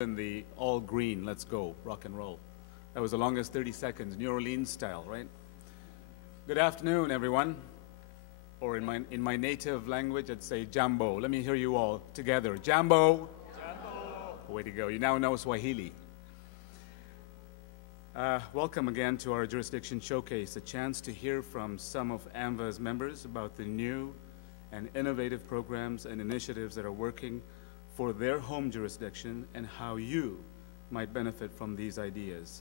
in the all green, let's go, rock and roll. That was the longest 30 seconds, New Orleans style, right? Good afternoon, everyone. Or in my native language, I'd say Jambo. Let me hear you all together. Jambo. Jambo. Way to go. You now know Swahili. Welcome again to our Jurisdiction Showcase, a chance to hear from some of AMVA's members about the new and innovative programs and initiatives that are working for their home jurisdiction and how you might benefit from these ideas.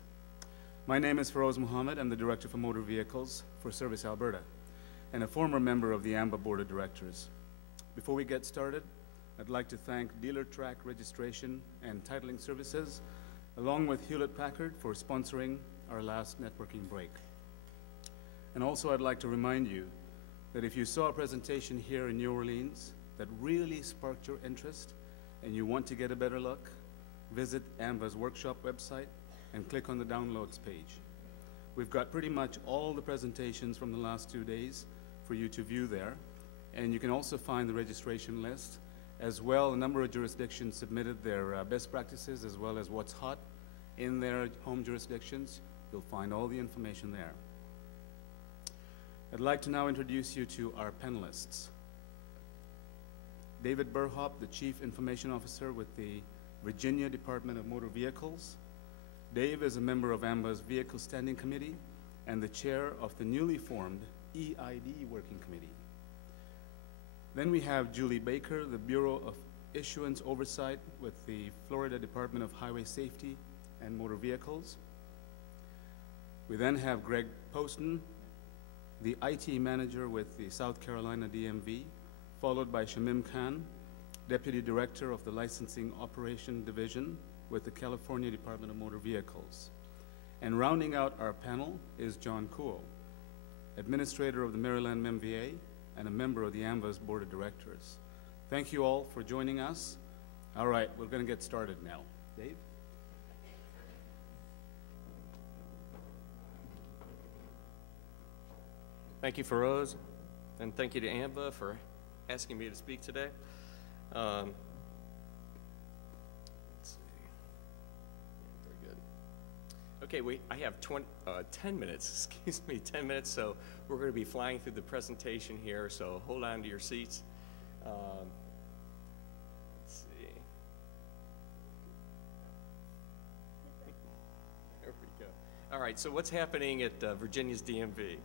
My name is Feroz Mohammed. I'm the Director for Motor Vehicles for Service Alberta and a former member of the AMVA Board of Directors. Before we get started, I'd like to thank Dealer Track Registration and Titling Services, along with Hewlett-Packard for sponsoring our last networking break. And also I'd like to remind you that if you saw a presentation here in New Orleans that really sparked your interest and you want to get a better look, visit AMVA's workshop website and click on the downloads page. We've got pretty much all the presentations from the last 2 days for you to view there, and you can also find the registration list. As well, a number of jurisdictions submitted their best practices as well as what's hot in their home jurisdictions. You'll find all the information there. I'd like to now introduce you to our panelists. David Burhop, the Chief Information Officer with the Virginia Department of Motor Vehicles. Dave is a member of AMVA's Vehicle Standing Committee and the chair of the newly formed EID Working Committee. Then we have Julie Baker, the Bureau of Issuance Oversight with the Florida Department of Highway Safety and Motor Vehicles. We then have Greg Poston, the IT Manager with the South Carolina DMV, followed by Shamim Khan, Deputy Director of the Licensing Operation Division with the California Department of Motor Vehicles. And rounding out our panel is John Kuo, Administrator of the Maryland MVA and a member of the AMVA's Board of Directors. Thank you all for joining us. All right, we're going to get started now. Dave? Thank you, Feroz, and thank you to AMVA for asking me to speak today. Let's see. Very good. Okay, I have 10 minutes, excuse me, 10 minutes, so we're going to be flying through the presentation here, so hold on to your seats. Let's see. There we go. All right, so what's happening at Virginia's DMV?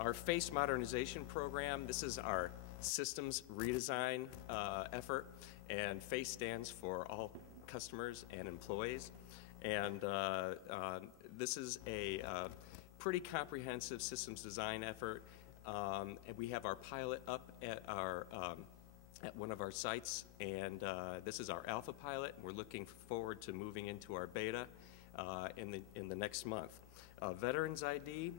Our face modernization program, this is our systems redesign effort, and FACE stands for all customers and employees. And this is a pretty comprehensive systems design effort. And we have our pilot up at at one of our sites, and this is our alpha pilot. We're looking forward to moving into our beta in the next month. Veterans ID,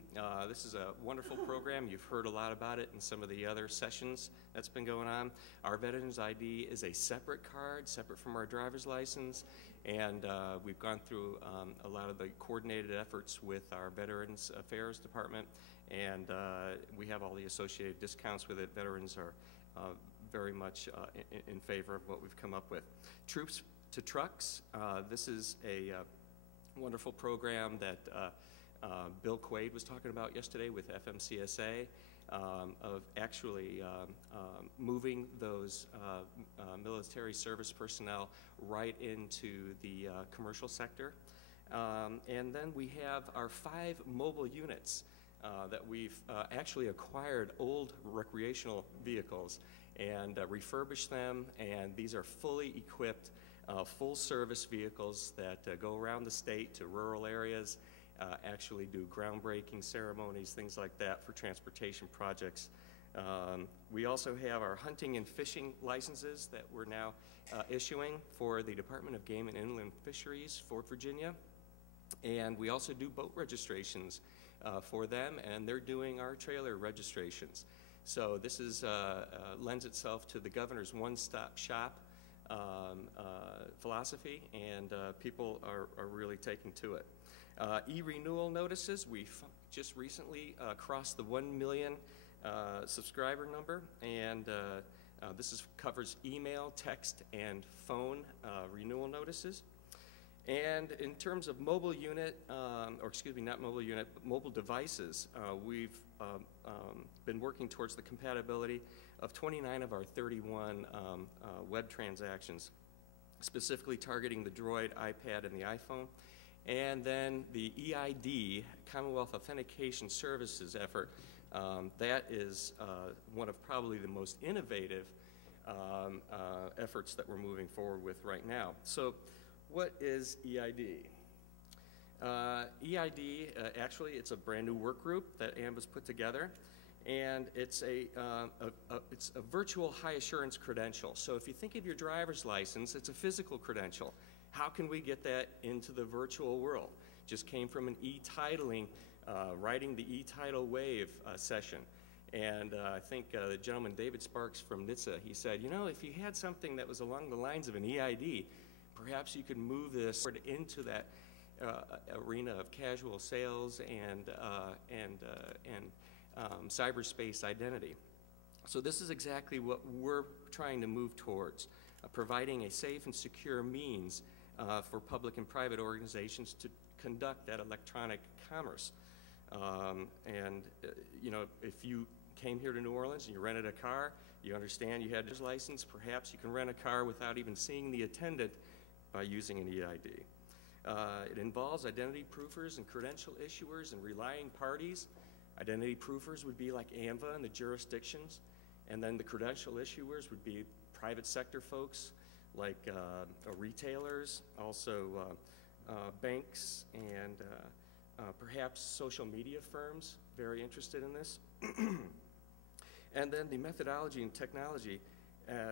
this is a wonderful program. You've heard a lot about it in some of the other sessions that's been going on. Our Veterans ID is a separate card, separate from our driver's license, and we've gone through a lot of the coordinated efforts with our Veterans Affairs Department, and we have all the associated discounts with it. Veterans are very much in favor of what we've come up with. Troops to Trucks, this is a wonderful program that Bill Quaid was talking about yesterday with FMCSA, of actually moving those military service personnel right into the commercial sector. And then we have our 5 mobile units that we've actually acquired old recreational vehicles and refurbished them, and these are fully equipped full service vehicles that go around the state to rural areas, actually do groundbreaking ceremonies, things like that for transportation projects. We also have our hunting and fishing licenses that we're now issuing for the Department of Game and Inland Fisheries for Virginia. And we also do boat registrations for them, and they're doing our trailer registrations. So this is lends itself to the governor's one-stop shop philosophy, and people are really taking to it. E-renewal notices, we just recently crossed the 1 million subscriber number, and Covers email, text, and phone renewal notices. And in terms of mobile unit, or excuse me, not mobile unit, but mobile devices, we've been working towards the compatibility of 29 of our 31 web transactions, specifically targeting the Droid, iPad, and the iPhone. And then the EID, Commonwealth Authentication Services effort, that is one of probably the most innovative efforts that we're moving forward with right now. So what is EID? EID, actually, it's a brand new work group that AMVA's put together, and it's a virtual high assurance credential. So if you think of your driver's license, it's a physical credential. How can we get that into the virtual world? Just came from an e-titling, writing the e-title wave session. And I think the gentleman, David Sparks from NHTSA, he said, you know, if you had something that was along the lines of an EID, perhaps you could move this into that arena of casual sales and cyberspace identity. So this is exactly what we're trying to move towards, providing a safe and secure means for public and private organizations to conduct that electronic commerce. You know, if you came here to New Orleans and you rented a car, you understand you had a license, perhaps you can rent a car without even seeing the attendant by using an EID. It involves identity proofers and credential issuers and relying parties. Identity proofers would be like AMVA and the jurisdictions, and then the credential issuers would be private sector folks like retailers, also banks, and perhaps social media firms very interested in this. And then the methodology and technology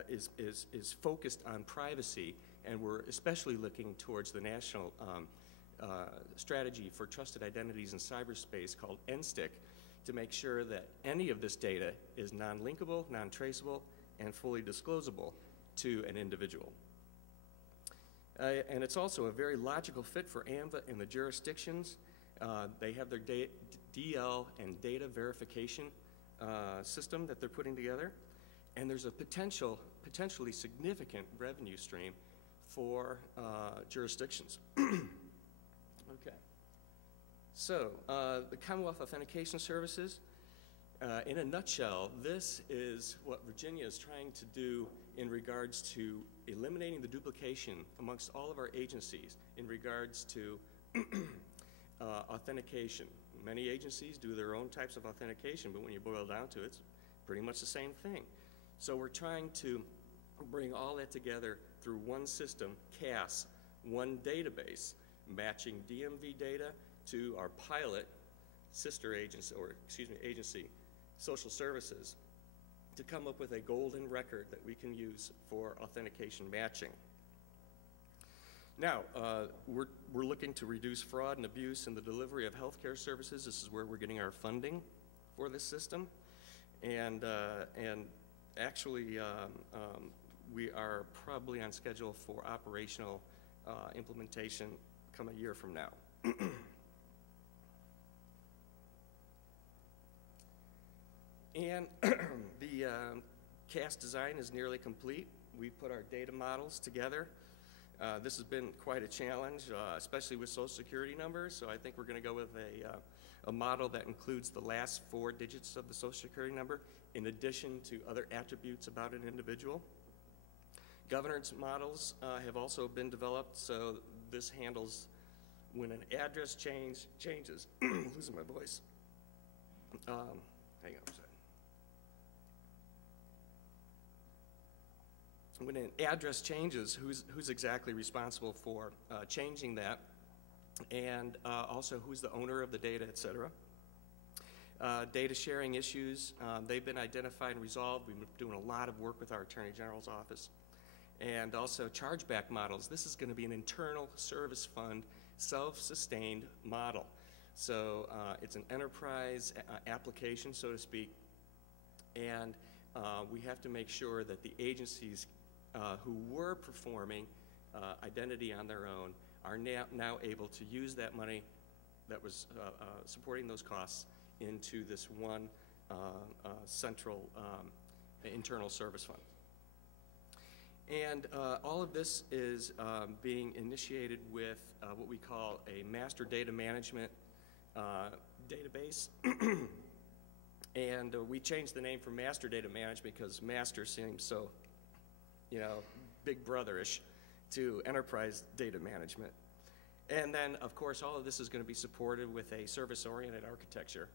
is focused on privacy, and we're especially looking towards the national strategy for trusted identities in cyberspace called NSTIC to make sure that any of this data is non-linkable, non-traceable, and fully disclosable to an individual. And it's also a very logical fit for AMVA and the jurisdictions. They have their DL and data verification system that they're putting together, and there's a potentially significant revenue stream for jurisdictions. Okay. So the Commonwealth Authentication Services, in a nutshell, this is what Virginia is trying to do in regards to eliminating the duplication amongst all of our agencies in regards to authentication. Many agencies do their own types of authentication, but when you boil down to it, it's pretty much the same thing. So we're trying to bring all that together through one system, CAS, one database, matching DMV data to our pilot sister agency, agency, social services, to come up with a golden record that we can use for authentication matching. Now, we're looking to reduce fraud and abuse in the delivery of healthcare services. This is where we're getting our funding for this system. And actually, we are probably on schedule for operational implementation come a year from now. And the CAS design is nearly complete. We put our data models together. This has been quite a challenge, especially with Social Security numbers, so I think we're going to go with a model that includes the last 4 digits of the Social Security number in addition to other attributes about an individual. Governance models have also been developed, so this handles when an address changes. I'm losing my voice. Hang on a second. When an address changes, who's exactly responsible for changing that, and also who's the owner of the data, et cetera. Data sharing issues, they've been identified and resolved. We've been doing a lot of work with our Attorney General's office. And also chargeback models. This is going to be an internal service fund, self-sustained model. So it's an enterprise application, so to speak, and we have to make sure that the agencies who were performing identity on their own are now able to use that money that was supporting those costs into this one central internal service fund. And all of this is being initiated with what we call a master data management database. And we changed the name from master data management because master seems so, big brother-ish to enterprise data management. And then, of course, all of this is going to be supported with a service-oriented architecture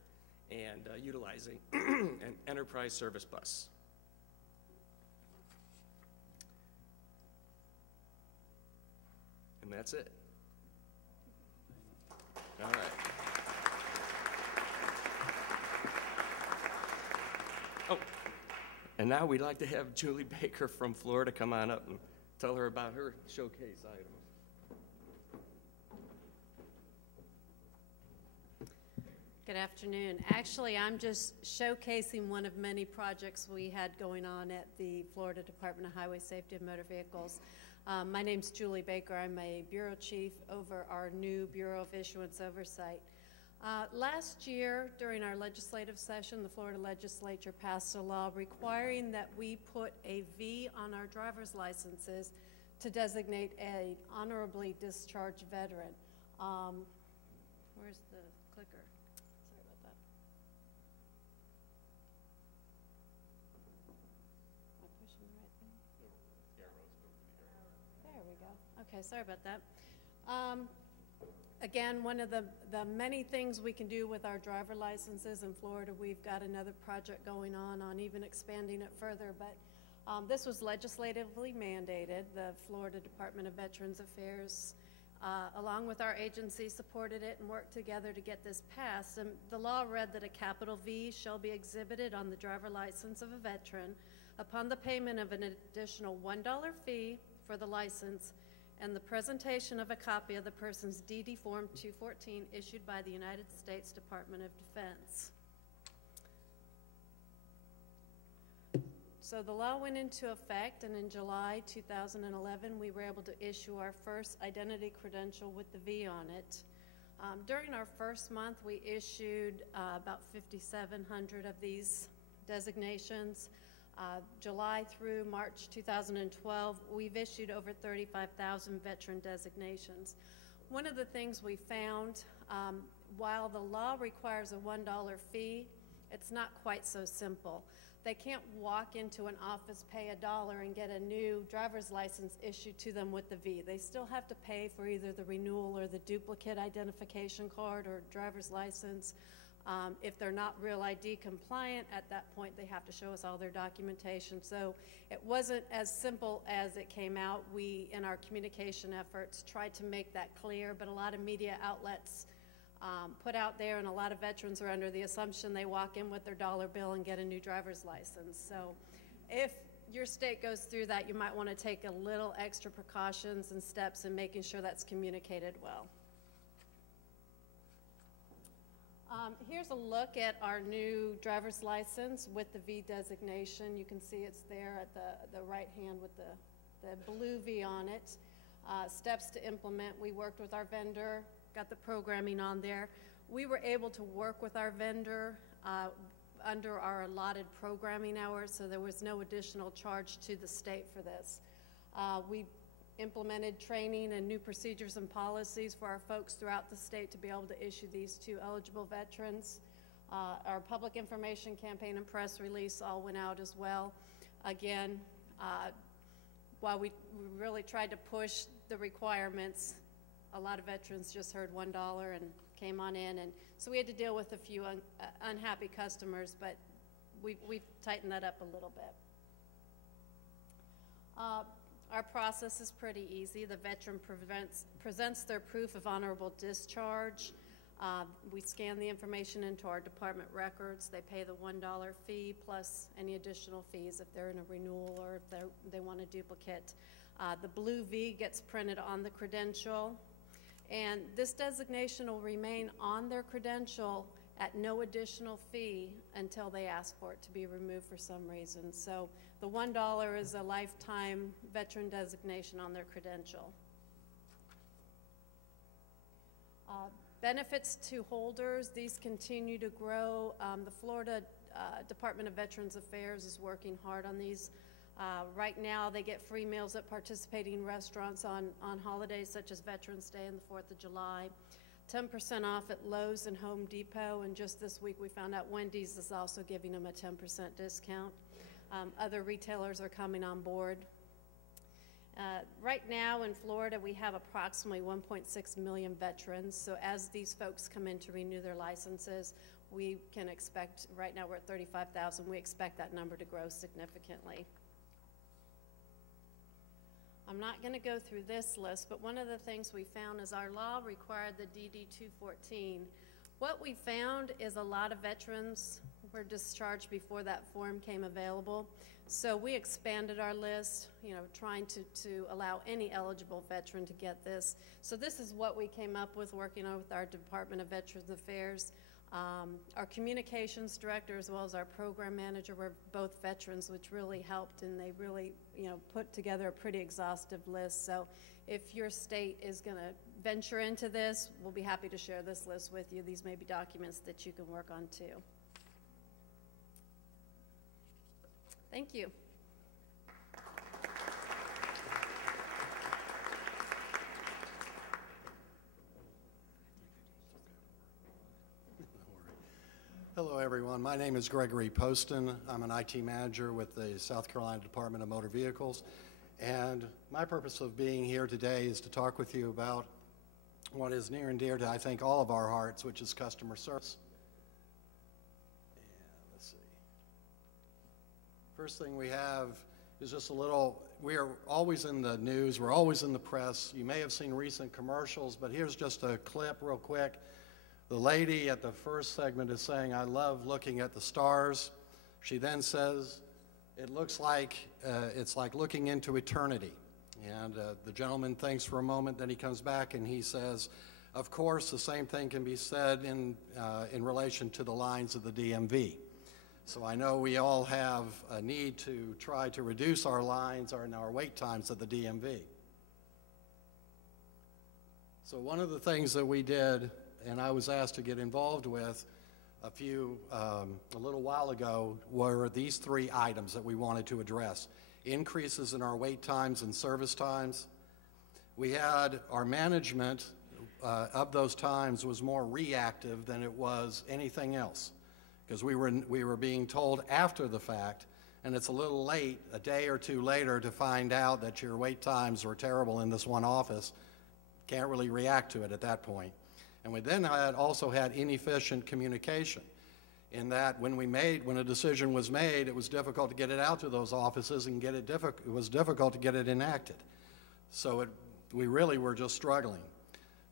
and utilizing an enterprise service bus. And that's it. All right. Oh, and now we'd like to have Julie Baker from Florida come on up and tell her about her showcase items. Good afternoon. Actually, I'm just showcasing one of many projects we had going on at the Florida Department of Highway Safety and Motor Vehicles. My name's Julie Baker. I'm a bureau chief over our new Bureau of Issuance Oversight. Last year, during our legislative session, the Florida legislature passed a law requiring that we put a V on our driver's licenses to designate an honorably discharged veteran. Where's the clicker? Sorry about that. Am I pushing the right thing? There we go. Okay, sorry about that. Again, one of the many things we can do with our driver licenses in Florida, we've got another project going on even expanding it further, but this was legislatively mandated. The Florida Department of Veterans Affairs, along with our agency, supported it and worked together to get this passed. And the law read that a capital V shall be exhibited on the driver license of a veteran upon the payment of an additional $1 fee for the license and the presentation of a copy of the person's DD Form 214 issued by the United States Department of Defense. So the law went into effect, and in July 2011, we were able to issue our first identity credential with the V on it. During our first month, we issued about 5,700 of these designations. July through March 2012, we've issued over 35,000 veteran designations. One of the things we found, while the law requires a $1 fee, it's not quite so simple. They can't walk into an office, pay $1, and get a new driver's license issued to them with the V. They still have to pay for either the renewal or the duplicate identification card or driver's license. If they're not Real ID compliant, at that point they have to show us all their documentation. So it wasn't as simple as it came out. We, in our communication efforts, tried to make that clear, but a lot of media outlets put out there, and a lot of veterans are under the assumption they walk in with their dollar bill and get a new driver's license. So if your state goes through that, you might want to take a little extra precautions and steps in making sure that's communicated well. Here's a look at our new driver's license with the V designation. You can see it's there at the right hand with the blue V on it. Steps to implement. We worked with our vendor, got the programming on there. We were able to work with our vendor under our allotted programming hours, so there was no additional charge to the state for this. We implemented training and new procedures and policies for our folks throughout the state to be able to issue these to eligible veterans. Our public information campaign and press release all went out as well. Again, while we really tried to push the requirements, a lot of veterans just heard $1 and came on in, and so we had to deal with a few unhappy customers, but we've tightened that up a little bit. Our process is pretty easy. The veteran presents their proof of honorable discharge. We scan the information into our department records. They pay the $1 fee plus any additional fees if they're in a renewal or if they want a duplicate. The blue V gets printed on the credential, and this designation will remain on their credential at no additional fee until they ask for it to be removed for some reason. So the $1 is a lifetime veteran designation on their credential. Benefits to holders, these continue to grow. The Florida Department of Veterans Affairs is working hard on these. Right now, they get free meals at participating restaurants on holidays such as Veterans Day and the 4th of July. 10% off at Lowe's and Home Depot, and just this week we found out Wendy's is also giving them a 10% discount. Other retailers are coming on board. Right now in Florida, we have approximately 1.6 million veterans, so as these folks come in to renew their licenses, we can expect, right now we're at 35,000, we expect that number to grow significantly. I'm not going to go through this list, but one of the things we found is our law required the DD 214. What we found is a lot of veterans were discharged before that form came available. So we expanded our list, trying to allow any eligible veteran to get this. So this is what we came up with working with our Department of Veterans Affairs. Our communications director as well as our program manager were both veterans, which really helped, and they really put together a pretty exhaustive list. So if your state is going to venture into this, we'll be happy to share this list with you. These may be documents that you can work on too. Thank you. Hello, everyone. My name is Gregory Poston. I'm an IT manager with the South Carolina Department of Motor Vehicles. And my purpose of being here today is to talk with you about what is near and dear to, I think, all of our hearts, which is customer service. And let's see. First thing we have is just a little, we are always in the news, we're always in the press. You may have seen recent commercials, but here's just a clip real quick. The lady at the first segment is saying, "I love looking at the stars." She then says, "It looks like, it's like looking into eternity." And the gentleman thinks for a moment, then he comes back and he says, "Of course, the same thing can be said in relation to the lines of the DMV." So I know we all have a need to try to reduce our lines and our wait times at the DMV. So one of the things that we did, and I was asked to get involved with a little while ago, were these three items that we wanted to address. Increases in our wait times and service times. We had our management of those times was more reactive than it was anything else, because we were being told after the fact, and it's a little late, a day or two later, to find out that your wait times were terrible in this one office. Can't really react to it at that point. And we then also had inefficient communication, in that when a decision was made, it was difficult to get it out to those offices, and it was difficult to get it enacted. So we really were just struggling.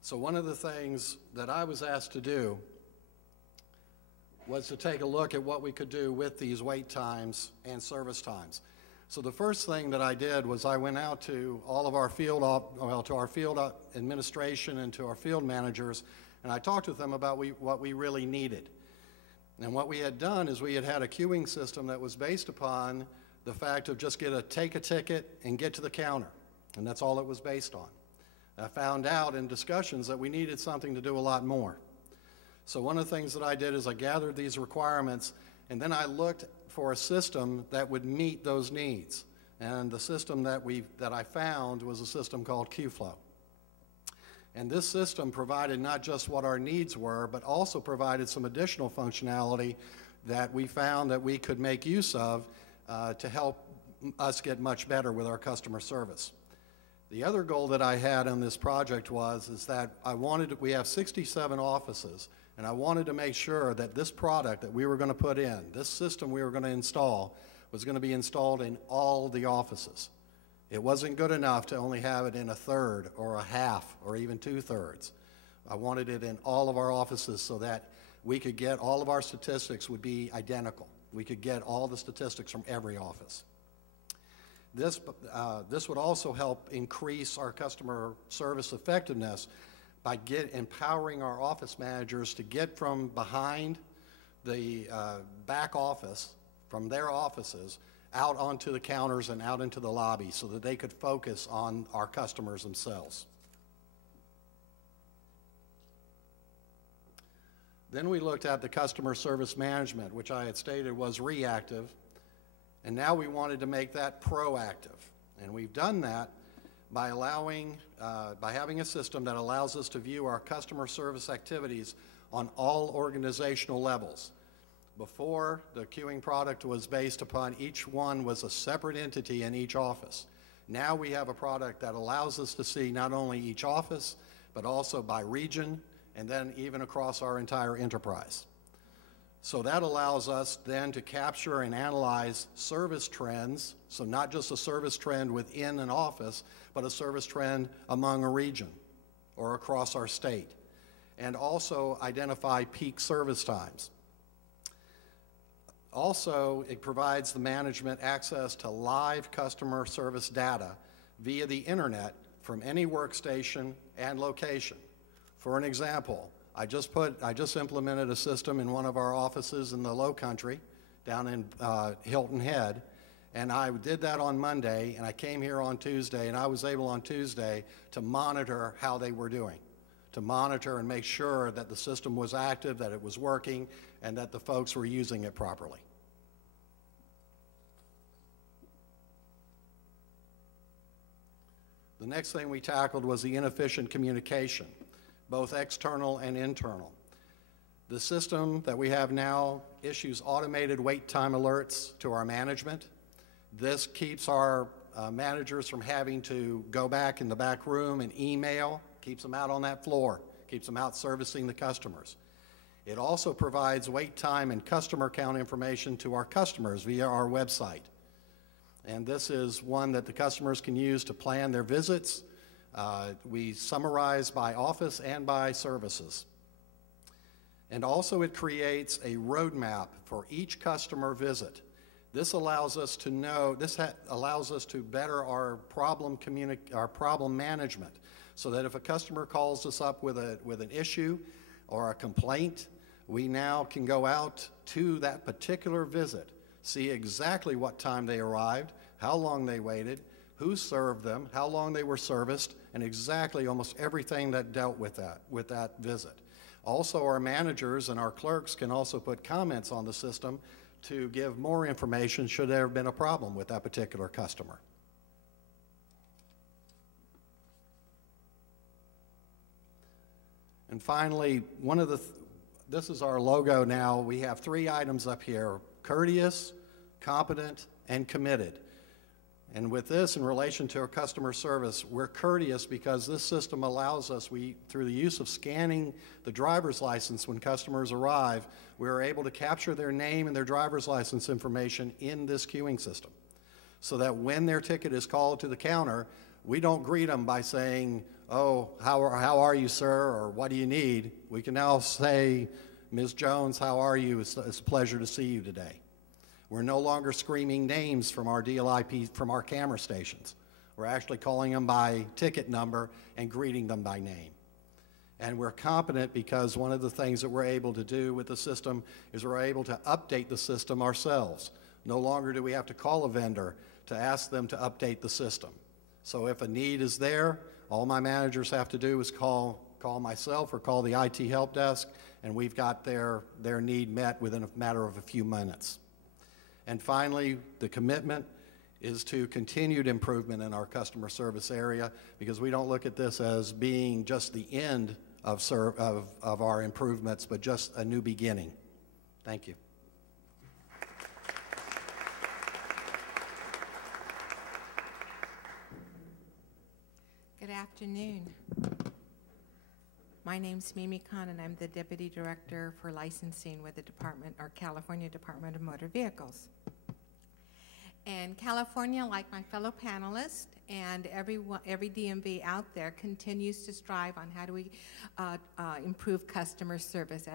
So one of the things that I was asked to do was to take a look at what we could do with these wait times and service times. So the first thing that I did was I went out to all of our field administration and to our field managers, and I talked with them about what we really needed. And what we had done is we had a queuing system that was based upon the fact of just take a ticket and get to the counter, and that's all it was based on. I found out in discussions that we needed something to do a lot more. So one of the things that I did is I gathered these requirements, and then I looked for a system that would meet those needs. And the system that I found was a system called QFlow. And this system provided not just what our needs were, but also provided some additional functionality that we found that we could make use of to help us get much better with our customer service. The other goal that I had on this project is that we have 67 offices, and I wanted to make sure that this product that we were going to put in, this system we were going to install, was going to be installed in all the offices. It wasn't good enough to only have it in a third or a half or even 2/3. I wanted it in all of our offices so that we could get all of our statistics would be identical. We could get all the statistics from every office. This would also help increase our customer service effectiveness by empowering our office managers to get from behind the back office, from their offices, out onto the counters and out into the lobby so that they could focus on our customers themselves. Then we looked at the customer service management, which I had stated was reactive, And now we wanted to make that proactive. And we've done that by having a system that allows us to view our customer service activities on all organizational levels. Before, the queuing product was based upon each one was a separate entity in each office. Now we have a product that allows us to see not only each office, but also by region, and then even across our entire enterprise. So that allows us then to capture and analyze service trends, so not just a service trend within an office, but a service trend among a region or across our state, and also identify peak service times. Also, it provides the management access to live customer service data via the internet from any workstation and location. For an example, I just implemented a system in one of our offices in the Low Country down in Hilton Head, and I did that on Monday, and I came here on Tuesday, and I was able on Tuesday to monitor how they were doing, to monitor and make sure that the system was active, that it was working, and that the folks were using it properly. The next thing we tackled was the inefficient communication, both external and internal. The system that we have now issues automated wait time alerts to our management. This keeps our managers from having to go back in the back room and email, keeps them out on that floor, keeps them out servicing the customers. It also provides wait time and customer count information to our customers via our website. And this is one that the customers can use to plan their visits. We summarize by office and by services. And also it creates a roadmap for each customer visit. This allows us to know, allows us to better our problem management, so that if a customer calls us up with an issue or a complaint, we now can go out to that particular visit, see exactly what time they arrived, how long they waited, who served them, how long they were serviced, and exactly almost everything that dealt with that visit. Also, our managers and our clerks can also put comments on the system to give more information should there have been a problem with that particular customer. And finally, this is our logo now. We have 3 items up here: courteous, competent, and committed. And with this, in relation to our customer service, we're courteous because this system allows us, through the use of scanning the driver's license when customers arrive, we're able to capture their name and their driver's license information in this queuing system, so that when their ticket is called to the counter, we don't greet them by saying, "Oh, how are you, sir?" or "What do you need?" We can now say, "Ms. Jones, how are you? It's a pleasure to see you today." We're no longer screaming names from our DLIP, from our camera stations. We're actually calling them by ticket number and greeting them by name. And we're competent because one of the things that we're able to do with the system is we're able to update the system ourselves. No longer do we have to call a vendor to ask them to update the system. So if a need is there, all my managers have to do is call myself or call the IT help desk, and we've got their need met within a matter of a few minutes. And finally, the commitment is to continued improvement in our customer service area, because we don't look at this as being just the end of our improvements, but just a new beginning. Thank you. Good afternoon. My name's Mimi Khan, and I'm the Deputy Director for Licensing with the California Department of Motor Vehicles. And California, like my fellow panelists and every DMV out there, continues to strive on how do we improve customer service.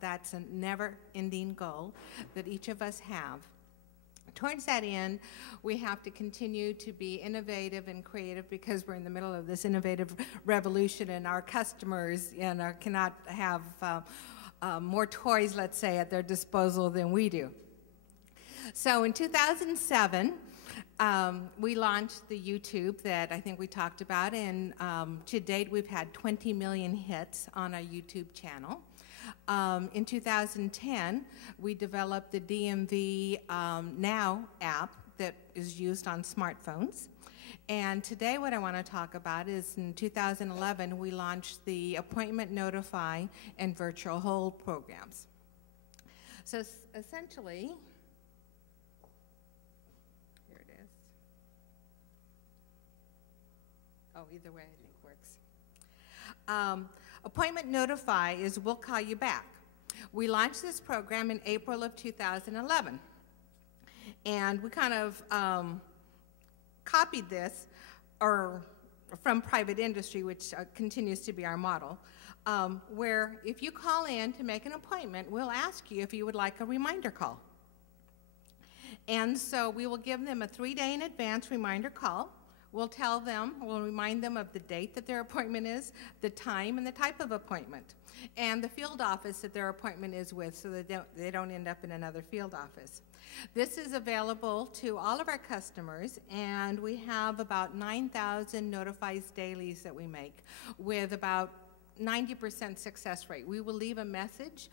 That's a never-ending goal that each of us have. Towards that end, we have to continue to be innovative and creative, because we're in the middle of this innovative revolution, and our customers cannot have more toys, let's say, at their disposal than we do. So in 2007, we launched the YouTube that I think we talked about, and to date we've had 20 million hits on our YouTube channel. In 2010, we developed the DMV Now app that is used on smartphones. And today what I want to talk about is in 2011, we launched the Appointment Notify and Virtual Hold programs. So essentially, here it is. Oh, either way I think works. Appointment Notify is we'll call you back. We launched this program in April of 2011. And we kind of copied this from private industry, which continues to be our model, where if you call in to make an appointment, we'll ask you if you would like a reminder call. And so we will give them a 3-day in advance reminder call. We'll tell them, we'll remind them of the date that their appointment is, the time and the type of appointment, and the field office that their appointment is with so that they don't end up in another field office. This is available to all of our customers, and we have about 9,000 notifies dailies that we make with about 90% success rate. We will leave a message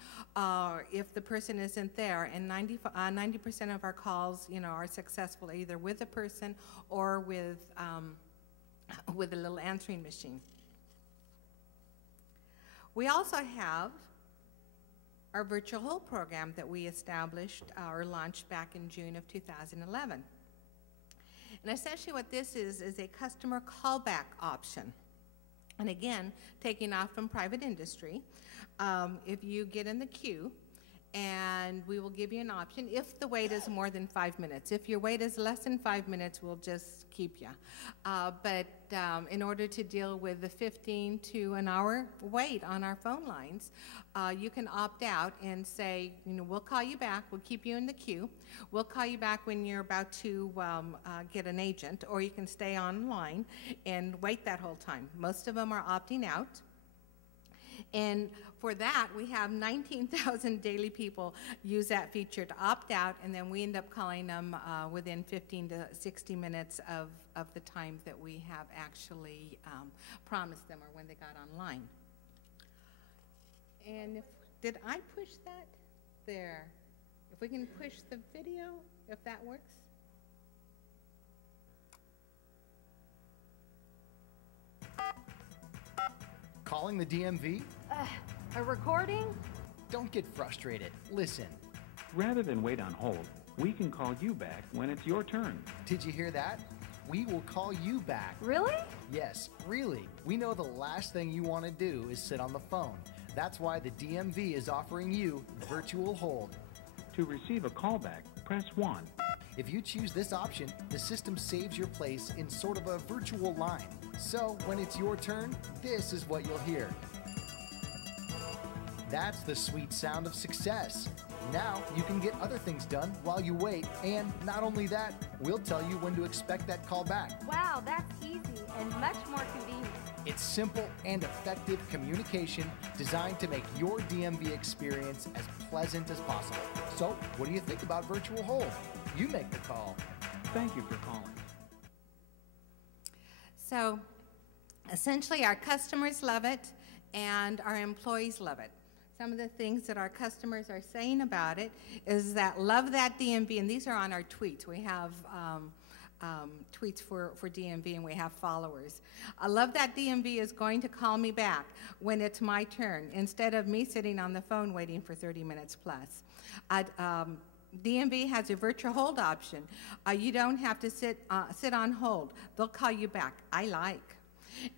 if the person isn't there, and 90% of our calls, are successful either with a person or with a little answering machine. We also have our virtual hold program that we established or launched back in June of 2011. And essentially what this is a customer callback option. And again, taking off from private industry, if you get in the queue, and we will give you an option if the wait is more than 5 minutes. If your wait is less than 5 minutes, we'll just keep you. But in order to deal with the 15 to an hour wait on our phone lines, you can opt out and say, we'll call you back, we'll keep you in the queue, we'll call you back when you're about to get an agent, or you can stay online and wait that whole time. Most of them are opting out. And for that, we have 19,000 daily people use that feature to opt out, and then we end up calling them within 15 to 60 minutes of the time that we have actually promised them or when they got online. And did I push that? There. If we can push the video, if that works. Calling the DMV? A recording? Don't get frustrated. Listen. Rather than wait on hold, we can call you back when it's your turn. Did you hear that? We will call you back. Really? Yes, really. We know the last thing you want to do is sit on the phone. That's why the DMV is offering you virtual hold. To receive a callback, press 1. If you choose this option, the system saves your place in sort of a virtual line. So when it's your turn, this is what you'll hear. That's the sweet sound of success. Now you can get other things done while you wait, and not only that, we'll tell you when to expect that call back. Wow, that's easy and much more convenient. It's simple and effective communication designed to make your DMV experience as pleasant as possible. So what do you think about virtual hold? You make the call. Thank you for calling. So essentially our customers love it and our employees love it. Some of the things that our customers are saying about it is that love that DMV, and these are on our tweets. We have tweets for DMV, and we have followers. I love that DMV is going to call me back when it's my turn instead of me sitting on the phone waiting for 30 minutes plus. DMV has a virtual hold option. You don't have to sit on hold. They'll call you back. I like.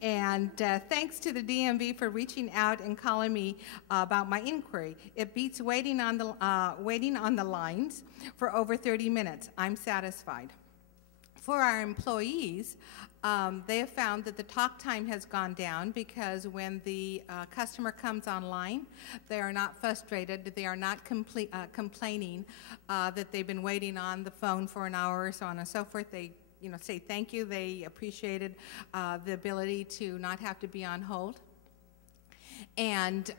And thanks to the DMV for reaching out and calling me about my inquiry. It beats waiting on the lines for over 30 minutes. I'm satisfied. For our employees, they have found that the talk time has gone down because when the customer comes online, they are not frustrated, they are not complaining that they've been waiting on the phone for an hour or so on and so forth. They say thank you. They appreciated the ability to not have to be on hold and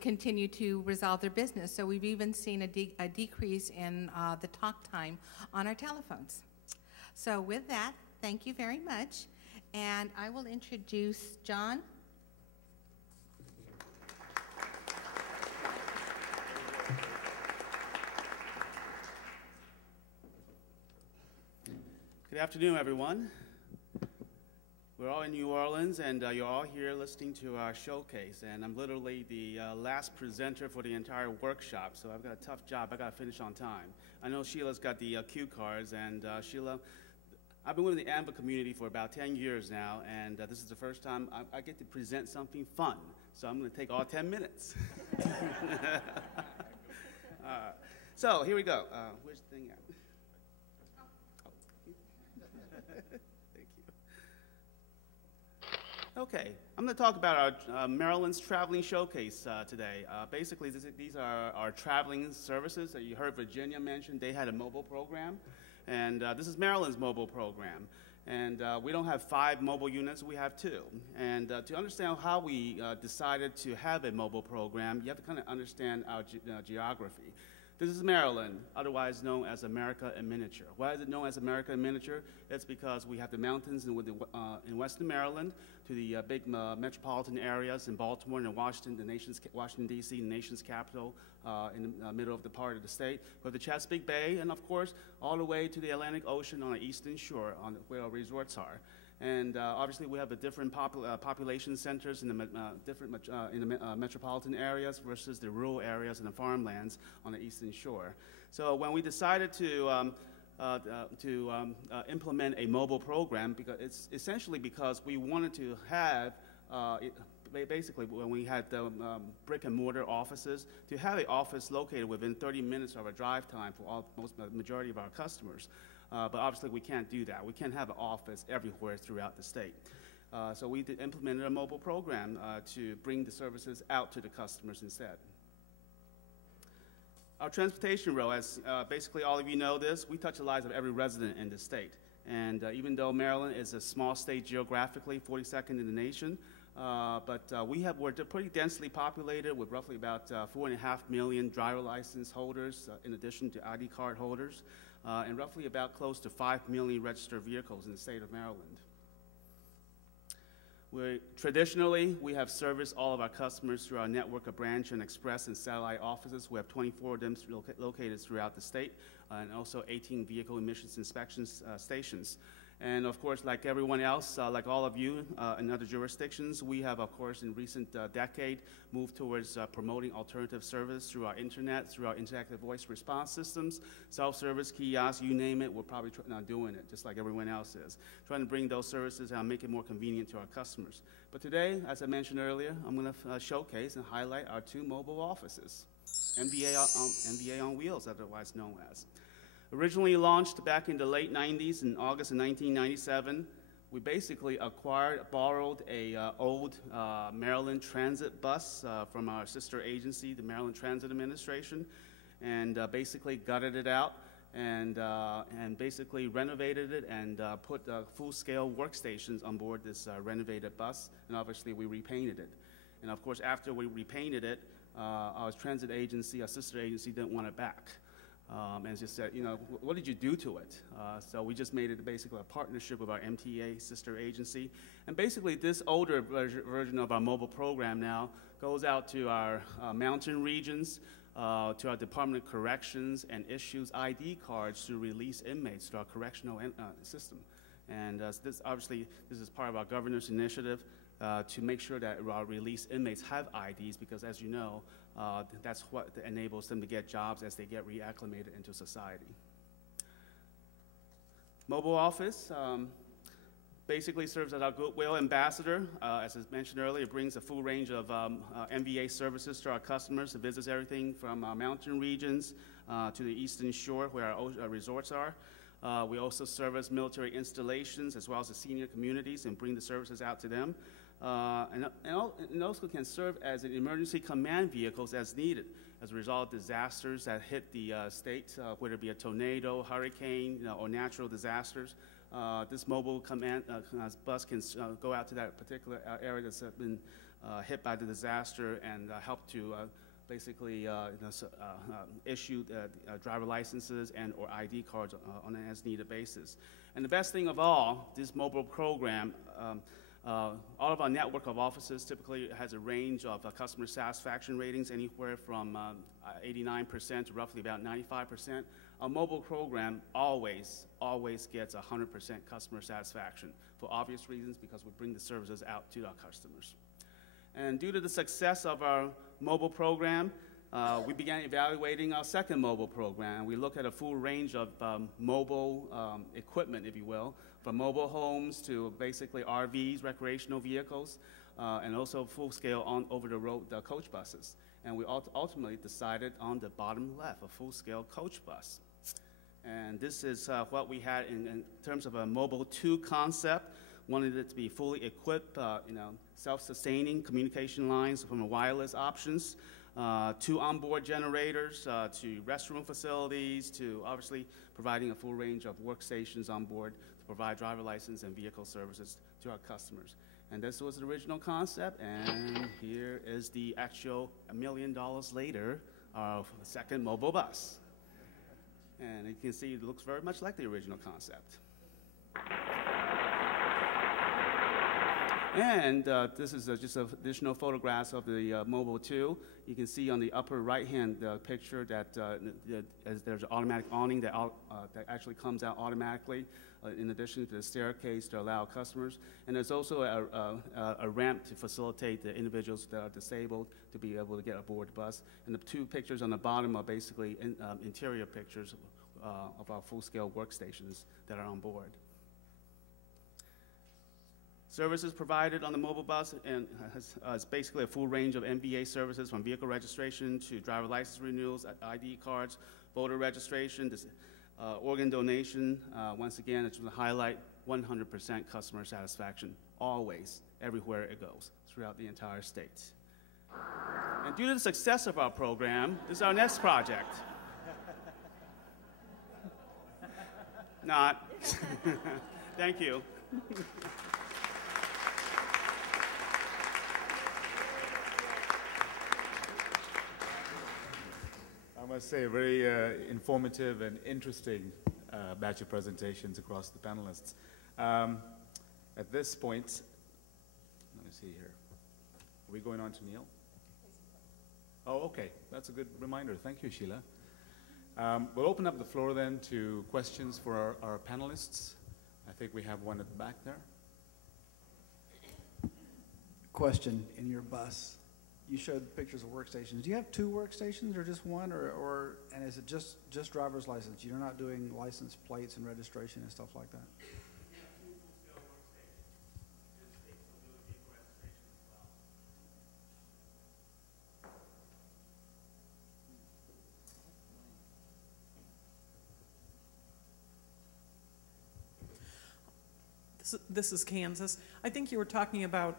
continue to resolve their business. So we've even seen a decrease in the talk time on our telephones. So with that, thank you very much. And I will introduce John. Good afternoon, everyone. We're all in New Orleans, and you're all here listening to our showcase. And I'm literally the last presenter for the entire workshop, so I've got a tough job. I've got to finish on time. I know Sheila's got the cue cards, and Sheila, I've been with the AMVA community for about 10 years now, and this is the first time I get to present something fun. So I'm going to take all 10 minutes. So here we go. Where's the thing at? Okay, I'm going to talk about our Maryland's Traveling Showcase today. Basically, these are our traveling services that you heard Virginia mention. They had a mobile program, and this is Maryland's mobile program. And we don't have 5 mobile units, we have 2. And to understand how we decided to have a mobile program, you have to kind of understand our geography. This is Maryland, otherwise known as America in miniature. Why is it known as America in miniature? It's because we have the mountains in western Maryland to the big metropolitan areas in Baltimore and Washington, Washington, D.C., the nation's capital in the middle of the part of the state. We have the Chesapeake Bay, and of course, all the way to the Atlantic Ocean on the eastern shore where our resorts are. And obviously, we have the different population centers in the metropolitan areas versus the rural areas and the farmlands on the eastern shore. So when we decided to implement a mobile program, it's essentially because we wanted to have, basically when we had the brick and mortar offices, to have an office located within 30 minutes of our drive time for the majority of our customers. But obviously we can't do that. We can't have an office everywhere throughout the state. So we implemented a mobile program to bring the services out to the customers instead. Our transportation role, as basically all of you know this, we touch the lives of every resident in the state. And even though Maryland is a small state geographically, 42nd in the nation, we're pretty densely populated with roughly about 4.5 million driver license holders, in addition to ID card holders, and roughly about close to 5 million registered vehicles in the state of Maryland. Traditionally, we have serviced all of our customers through our network of branch and express and satellite offices. We have 24 of them located throughout the state, and also 18 vehicle emissions inspection stations. And of course, like everyone else, like all of you in other jurisdictions, we have, of course, in recent decade, moved towards promoting alternative service through our internet, through our interactive voice response systems, self-service, kiosks, you name it, we're probably doing it, just like everyone else is. Trying to bring those services and make it more convenient to our customers. But today, as I mentioned earlier, I'm going to showcase and highlight our 2 mobile offices, MVA on Wheels, otherwise known as. Originally launched back in the late 90s, in August of 1997, we basically borrowed a old Maryland transit bus from our sister agency, the Maryland Transit Administration, and basically gutted it out and basically renovated it and put full-scale workstations on board this renovated bus, and obviously we repainted it. And of course, after we repainted it, our transit agency, our sister agency, didn't want it back. And just said, what did you do to it? So we just made it basically a partnership with our MTA sister agency. And basically this older version of our mobile program now goes out to our mountain regions, to our Department of Corrections, and issues ID cards to release inmates to our correctional system. And this is part of our governor's initiative to make sure that our released inmates have IDs, because as you know, that's what enables them to get jobs as they get reacclimated into society. Mobile office basically serves as our goodwill ambassador. As I mentioned earlier, it brings a full range of MVA services to our customers. It visits everything from our mountain regions to the eastern shore where our resorts are. We also service military installations as well as the senior communities and bring the services out to them. And also can serve as an emergency command vehicles as needed as a result of disasters that hit the state, whether it be a tornado, hurricane, or natural disasters. This mobile command bus can go out to that particular area that's been hit by the disaster and help to basically issue driver licenses and or ID cards on an as-needed basis. And the best thing of all, this mobile program, all of our network of offices typically has a range of customer satisfaction ratings anywhere from 89% to roughly about 95%. our mobile program always gets 100% customer satisfaction for obvious reasons, because we bring the services out to our customers. And due to the success of our mobile program, we began evaluating our second mobile program. We looked at a full range of mobile equipment, if you will, from mobile homes to basically RVs, recreational vehicles, and also full-scale over-the-road coach buses. And we ultimately decided on the bottom left, a full-scale coach bus. And this is what we had in terms of a Mobile 2 concept. Wanted it to be fully equipped, self-sustaining communication lines from the wireless options, to onboard generators, to restroom facilities, to obviously providing a full range of workstations on board to provide driver license and vehicle services to our customers. And this was the original concept, and here is the actual $1 million later of the second mobile bus. And you can see it looks very much like the original concept. And this is just additional photographs of the Mobile 2. You can see on the upper right-hand picture that there's an automatic awning that actually comes out automatically, in addition to the staircase to allow customers. And there's also a ramp to facilitate the individuals that are disabled to be able to get aboard the bus. And the two pictures on the bottom are basically interior pictures of our full-scale workstations that are on board. Services provided on the mobile bus and has basically a full range of MVA services, from vehicle registration to driver license renewals, ID cards, voter registration, organ donation. Once again, it's to highlight 100% customer satisfaction, always, everywhere it goes, throughout the entire state. And due to the success of our program, this is our next project. Not. Thank you. I must say, a very informative and interesting batch of presentations across the panelists. At this point, let me see here. Are we going on to Neil? Oh, okay. That's a good reminder. Thank you, Sheila. We'll open up the floor then to questions for our panelists. I think we have one at the back there. Question in your bus. You showed pictures of workstations. Do you have 2 workstations or just one, and is it just driver's license? You're not doing license plates and registration and stuff like that? This is Kansas. I think you were talking about,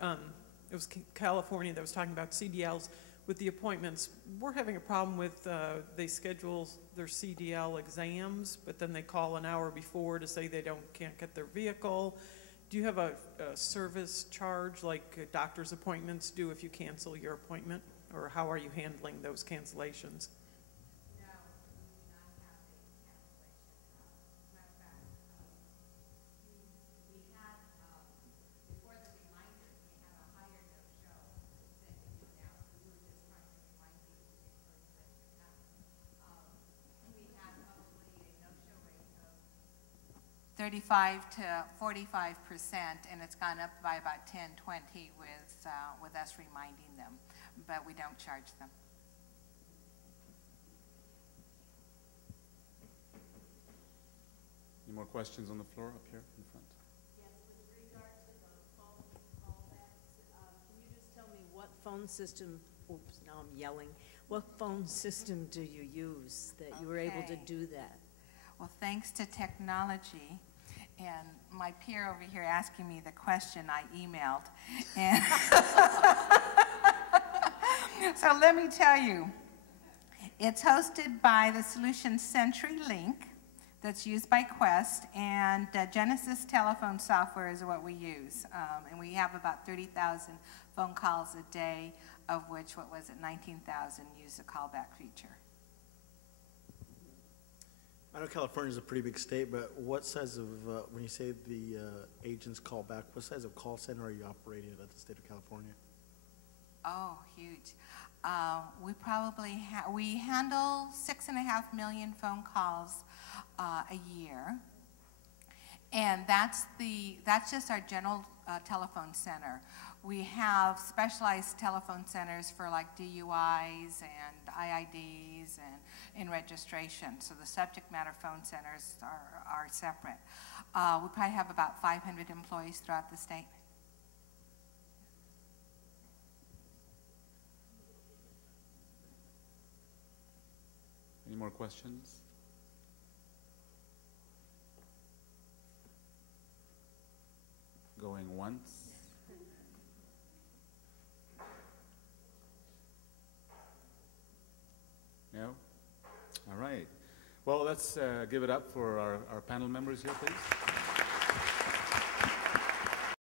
it was California that was talking about CDLs with the appointments. We're having a problem with, they schedule their CDL exams, but then they call an hour before to say they can't get their vehicle. Do you have a service charge like doctor's appointments do if you cancel your appointment? Or how are you handling those cancellations? $35 to 45%, and it's gone up by about 10-20 with us reminding them, but we don't charge them. Any more questions on the floor up here in front? Yes, with regard to the phone callbacks, can you just tell me what phone system, oops, now I'm yelling, what phone system do you use that you were able to do that? Well, thanks to technology, and my peer over here asking me the question I emailed. And so let me tell you, it's hosted by the solution CenturyLink that's used by Quest, and Genesis telephone software is what we use. And we have about 30,000 phone calls a day, of which, 19,000 use the callback feature. I know California is a pretty big state, but what size of, when you say the agents call back, what size of call center are you operating at the state of California? Oh, huge. We probably we handle 6.5 million phone calls a year, and that's just our general telephone center. We have specialized telephone centers for like DUIs and IIDs and in registration. So the subject matter phone centers are separate. We probably have about 500 employees throughout the state. Any more questions? Going once? No? All right. Well, let's give it up for our panel members here, please.